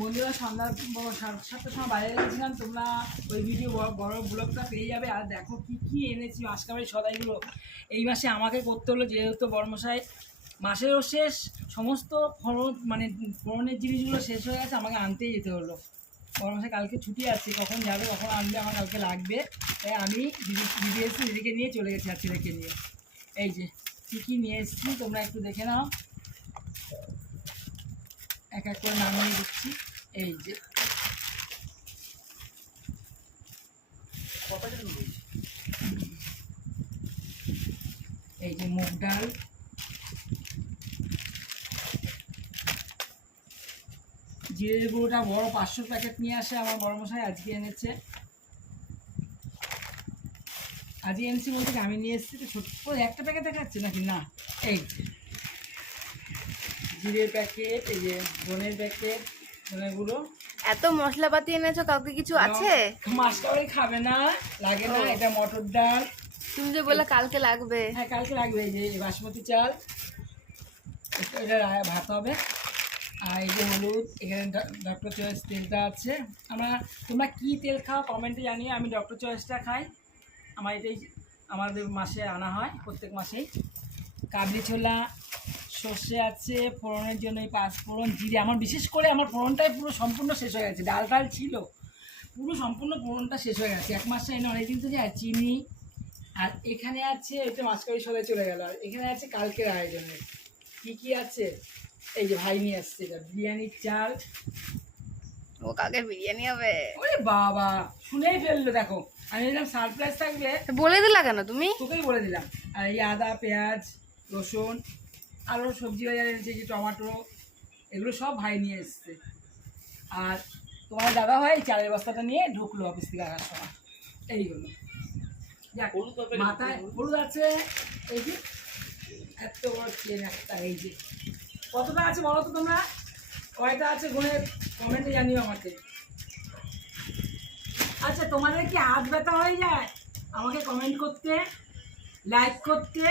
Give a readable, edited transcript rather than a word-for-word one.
বন্ধুরা সন্ধ্যার 7টার সময় বাইরে গেছিলাম, তোমরা ওই ভিডিও বড় ব্লগটা পেয়ে যাবে। আর দেখো কি কি এনেছি মাসকাবাড়ি সদাইগুলো এই মাসে আমাকে করতে হলো, যেহেতু বড়মশাই মাসেরও শেষ, সমস্ত ফোড়নের জিনিসগুলো শেষ হয়ে গেছে, আমাকে আনতেই যেতে হলো। বড়মশাই কালকে ছুটি আছে, কখন যাবে কখন আনবে আমার কালকে লাগবে, তাই আমি দিদি এসে দিদিকে নিয়ে চলে গেছি আর ছেলেকে নিয়ে। এই যে কী কী নিয়ে এসেছি তোমরা একটু দেখে নাও, এক এক করে নামিয়ে দিচ্ছি। এই যে এই যে মুগ ডাল, জিরের গুঁড়োটা বড় 500 প্যাকেট নিয়ে আসে আমার বড়মশাই, আজকে এনেছে। আজকে এনেছি বলতে কি আমি নিয়ে এসেছি তো, ছোট্ট একটা প্যাকেট দেখাচ্ছে নাকি না। এই জিরের প্যাকেট, এই যে ধনের প্যাকেট, ধনের গুঁড়ো। এত মশলাপাতি এনেছো, কাউকে কিছু আছে? মাসকাবাড়ি খাবে না, লাগে না। এটা মটর ডাল, তুমি যে বলে কালকে লাগবে। হ্যাঁ কালকে লাগবে। এই যে বাসমতি চাল, এটা ভাত হবে। আর এই যে হলুদ, এখানে ডক্টর চয়েস তেলটা আছে। তোমরা কী তেল খাও কমেন্টে জানিয়ে। আমি ডক্টর চয়েসটা খাই, আমার এটাই আমাদের মাসে আনা হয় প্রত্যেক মাসেই। কাবলি ছোলা, সর্ষে আছে ফোড়নের জন্য, এই 5 ফোড়ন, জিরে। আমার বিশেষ করে আমার ফোড়নটাই পুরো সম্পূর্ণ শেষ হয়ে গেছে, ডাল টাল ছিল পুরো সম্পূর্ণ ফোড়নটা শেষ হয়ে গেছে। 1 মাসে এনে অনেকদিন তো যায়। চিনি, আর এখানে আছে এটা মাসকাবাড়ি সবাই চলে গেল। আর এখানে আছে কালকের আয়োজনের কী কী আছে। এই যে ভাই নিয়ে আসছে এটা বিরিয়ানির চাল। ও কালকে বিরিয়ানি হবে? ওরে বাবা, শুনেই ফেললো। দেখো আমি বললাম সারপ্রাইজ থাকবে, বলে দিলা কেন তুমি? তোকেই বলে দিলাম। আর এই আদা, পেঁয়াজ, রসুন, আরও সবজি বাজার এনেছে, যে টমাটো, এগুলো সব ভাই নিয়ে এসছে। আর তোমার দাদা ভাই চালের বস্তাটা নিয়ে ঢুকলো অফিস থেকে আসার সময়। এইগুলো মাথায় হলুদ আছে, এই যে এত বড় চেন একটা। এই যে কতটা আছে বলো তো তোমরা, কয়টা আছে গুনে কমেন্টে জানিও আমাকে। আচ্ছা তোমাদের কি হাত ব্যথা হয়ে যায় আমাকে কমেন্ট করতে, লাইক করতে?